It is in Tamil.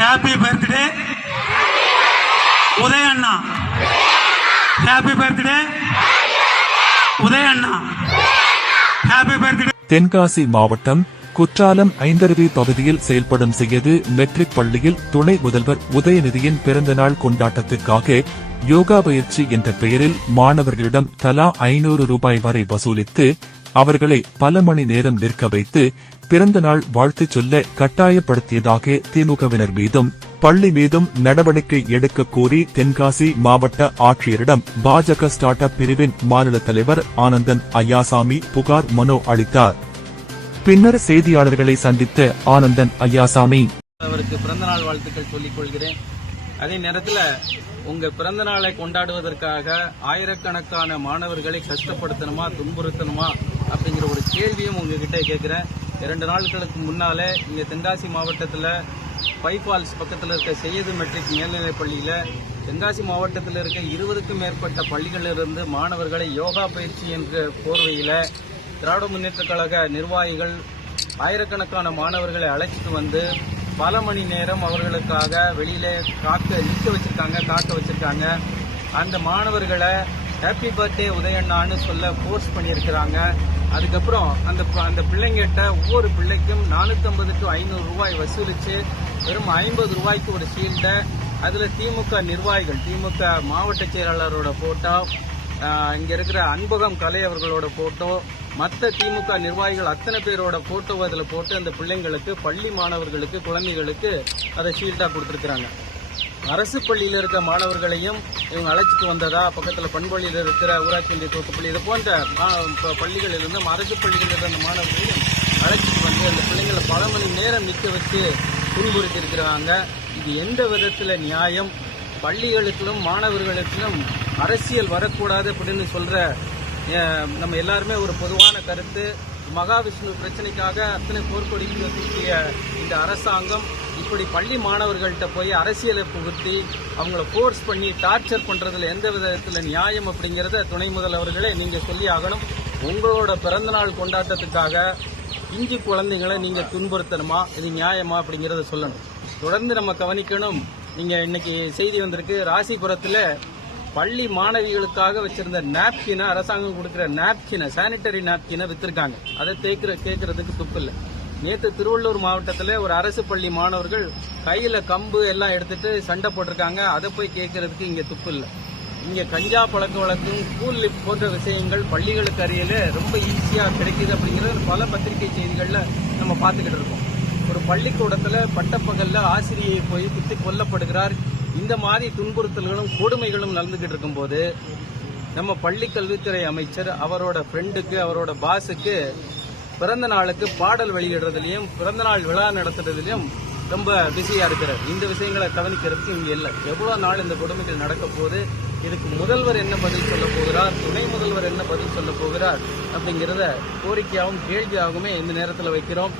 ஹாப்பி பர்த்டே உதயண்ணா. ஹாப்பி பர்த்டே உதயண்ணா. Happy birthday. தென்காசி மாவட்டம் குற்றாலம் ஐந்தருவி பகுதியில் செயல்படும் செய்யது மெட்ரிக் பள்ளியில் துணை முதல்வர் உதயநிதியின் பிறந்தநாள் கொண்டாட்டத்திற்காக யோகா பயிற்சி என்ற பெயரில் மாணவர்களிடம் தலா 500 ரூபாய் வரை வசூலித்து அவர்களை பல மணி நேரம் நிற்க வைத்து பிறந்தநாள் வாழ்த்து சொல்ல கட்டாயப்படுத்தியதாக திமுகவினர் மீதும் பள்ளி மீதும் நடவடிக்கை எடுக்க கோரி தென்காசி மாவட்ட ஆட்சியரிடம் பாஜக ஸ்டார்ட் அப் பிரிவின் மாநில தலைவர் ஆனந்தன் ஐயாசாமி புகார் மனு அளித்தார். பின்னர் செய்தியாளர்களை சந்தித்த ஆனந்தன் ஐயாசாமி, அவருக்கு பிறந்தநாள் வாழ்த்துக்கள் சொல்லிக் கொள்கிறேன். அதே நேரத்தில் உங்க பிறந்த நாளை கொண்டாடுவதற்காக ஆயிரக்கணக்கான மாணவர்களை கஷ்டப்படுத்தணுமா துன்புறுத்தணுமா அப்படிங்கிற ஒரு கேள்வியும் உங்ககிட்ட கேட்கிறேன். 2 நாட்களுக்கு முன்னாலே இங்க தென்காசி மாவட்டத்தில் பைபால்ஸ் பக்கத்தில் இருக்க செய்யது மெட்ரிக் மேல்நிலைப் பள்ளியில தென்காசி மாவட்டத்தில் இருக்க 20க்கும் மேற்பட்ட பள்ளிகளிலிருந்து மாணவர்களை யோகா பயிற்சி என்ற போர்வையில திராவிட முன்னேற்ற கழக நிர்வாகிகள் ஆயிரக்கணக்கான மாணவர்களை அழைச்சிட்டு வந்து பல மணி நேரம் அவர்களுக்காக வெளியில காக்க வச்சிருக்காங்க. அந்த மாணவர்களை ஹாப்பி பர்த்டே உதயண்ணான்னு சொல்ல போர்ஸ் பண்ணியிருக்கிறாங்க. அதுக்கப்புறம் அந்த பிள்ளைங்கிட்ட ஒவ்வொரு பிள்ளைக்கும் 450 to 500 ரூபாய் வசூலிச்சு வெறும் 50 ரூபாய்க்கு ஒரு ஷீல்டை, அதுல திமுக நிர்வாகிகள், திமுக மாவட்ட செயலாளரோட போட்டோ, இங்க இருக்கிற அன்பகம் கலை அவர்களோட போட்டோ, மற்ற திமுக நிர்வாகிகள் அத்தனை பேரோட போட்டோ அதுல போட்டு அந்த பிள்ளைங்களுக்கு, பள்ளி மாணவர்களுக்கு, குழந்தைகளுக்கு அதை ஷீல்டா கொடுத்திருக்கிறாங்க. அரசு பள்ளியில் இருக்க மாணவர்களையும் இவங்க அழைச்சிட்டு வந்ததா, பக்கத்தில் பண்பள்ளியில் இருக்கிற ஊராட்சி ஒன்றிய துவக்கப்பள்ளி இது போன்ற பள்ளிகளில் இருந்து அரசு பள்ளிகளில் இருந்த அந்த மாணவர்களையும் அழைச்சிட்டு வந்து அந்த பிள்ளைங்களை பல மணி நேரம் நிற்க வச்சு துன்புறுத்தி இருக்கிறாங்க. இது எந்த விதத்தில் நியாயம்? பள்ளிகளுக்கும் மாணவர்களுக்கும் அரசியல் வரக்கூடாது அப்படின்னு சொல்ற நம்ம எல்லாருமே ஒரு பொதுவான கருத்து. மகாவிஷ்ணு பிரச்சனைக்காக அத்தனை போர்க்கொடிக்கு தூக்கிய இந்த அரசாங்கம் இப்படி பள்ளி மாணவர்கள்ட்ட போய் அரசியலை புகுத்தி அவங்கள போர்ஸ் பண்ணி டார்ச்சர் பண்றதுல எந்த விதத்துல நியாயம் அப்படிங்கறத துணை முதல்வர்களே நீங்க சொல்லி ஆகணும். உங்களோட பிறந்தநாள் கொண்டாட்டத்துக்காக இஞ்சி குழந்தைகளை நீங்க துன்புறுத்தணுமா? இது நியாயமா அப்படிங்கறத சொல்லணும். தொடர்ந்து நம்ம கவனிக்கணும். நீங்க இன்னைக்கு செய்தி வந்திருக்கு, ராசிபுரத்துல பள்ளி மாணவிகளுக்காக வச்சிருந்த நாப்கினை, அரசாங்கம் கொடுக்கிற நாப்கினை, சானிட்டரி நாப்கினை வித்திருக்காங்க. அதை கேட்கறதுக்கு துப்பு இல்லை. நேற்று திருவள்ளூர் மாவட்டத்தில் ஒரு அரசு பள்ளி மாணவர்கள் கையில கம்பு எல்லாம் எடுத்துட்டு சண்டை போட்டிருக்காங்க. அதை போய் கேட்கறதுக்கு இங்க துப்பு இல்லை. இங்க கஞ்சா பழக்க வழக்கம், ஸ்கூல் லிப் போன்ற விஷயங்கள் பள்ளிகளுக்கு அருகில ரொம்ப ஈஸியா கிடைக்குது அப்படிங்கறது பல பத்திரிகை செய்திகள்ல நம்ம பார்த்துக்கிட்டு இருக்கோம். ஒரு பள்ளிக்கூடத்துல பட்டப்பகல்ல ஆசிரியை போய் குத்தி கொல்லப்படுகிறார். இந்த மாதிரி துன்புறுத்தல்களும் கொடுமைகளும் நடந்துகிட்டு இருக்கும்போது நம்ம பள்ளி கல்வித்துறை அமைச்சர் அவரோட ஃப்ரெண்டுக்கு, அவரோட பாஸுக்கு பிறந்த நாளுக்கு பாடல் வெளியிடுறதுலயும் பிறந்தநாள் விழா நடத்துறதுலயும் ரொம்ப பிஸியா இருக்கிறார். இந்த விஷயங்களை கவனிக்கிறதுக்கு இங்க இல்லை. எவ்வளவு நாள் இந்த கொடுமைகள் நடக்க போகுது? இதுக்கு முதல்வர் என்ன பதில் சொல்ல போகிறார், துணை முதல்வர் என்ன பதில் சொல்ல போகிறார் அப்படிங்கிறத கோரிக்கையாகவும் கேள்வியாகவுமே இந்த நேரத்தில் வைக்கிறோம்.